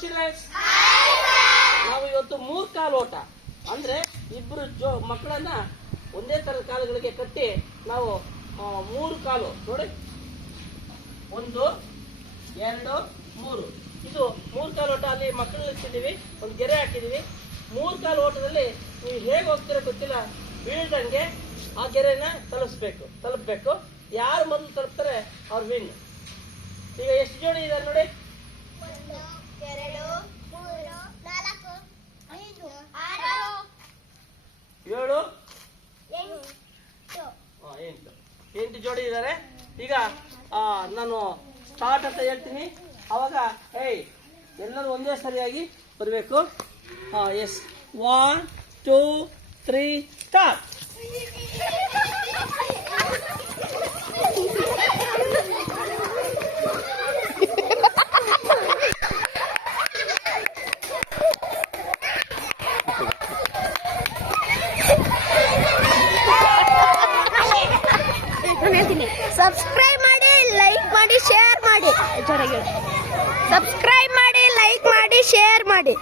Children's ನಾವು ಇವತ್ತು ಮೂರ್ ಕಾಲು ಓಟ. ಅಂದ್ರೆ ಇಬ್ರು ಜೋ ಮಕ್ಕಳನ್ನ ಒಂದೇ ತರದ ಕಾಲುಗಳಿಗೆ ಕಟ್ಟಿ ನಾವು ಮೂರು ಕಾಲು ನೋಡಿ. ಒಂದು, ಎರಡು, ಮೂರು. ಇದು ಮೂರು ಕಾಲು ಓಟ ಅಲ್ಲಿ ಮಕ್ಕಳು ಇಟ್ಟಿದ್ದೀವಿ, ಒಂದು ಗೆರೆ ಹಾಕಿದೀವಿ ಮೂರು ಕಾಲು ಓಟದಲ್ಲಿ ನೀವು ಹೇಗೆ ಹೋಗ್ತೀರೋ ಗೊತ್ತಿಲ್ಲ. ಬೀಳ್ದಂಗೆ ಆ ಗೆರೆನ ತಲುಪಿಸ್ಬೇಕು, ತಲುಪಬೇಕು. ಯಾರು ಮೊದಲು ತಲುಪ್ತಾರೆ ಅವ್ರು ವಿನ್ ಈಗ ಎಷ್ಟು ಜೋಡಿ ಇದ್ದಾರೆ ನೋಡಿ ಒಂದು ಎರಡು ಮೂರು ನಾಲ್ಕು ಐದು ಆರು ಏಳು ಎಂಟು. ಎಂಟು ಜೋಡಿ ಇದ್ದಾರೆ ಈಗ ನಾನು ಸ್ಟಾರ್ಟ್ ಅಂತ ಹೇಳ್ತೀನಿ. ಅವಾಗ, ಏಯ್, ಎಲ್ಲರೂ ಒಂದೇ ಸರಿಯಾಗಿ ಬರಬೇಕು. Yes one two three start ಹೇಳ್ತೀನಿ. ಸಬ್ಸ್ಕ್ರೈಬ್ ಮಾಡಿ ಲೈಕ್ ಮಾಡಿ ಶೇರ್ ಮಾಡಿ. ಸಬ್ಸ್ಕ್ರೈಬ್ ಮಾಡಿ ಲೈಕ್ ಮಾಡಿ ಶೇರ್ ಮಾಡಿ.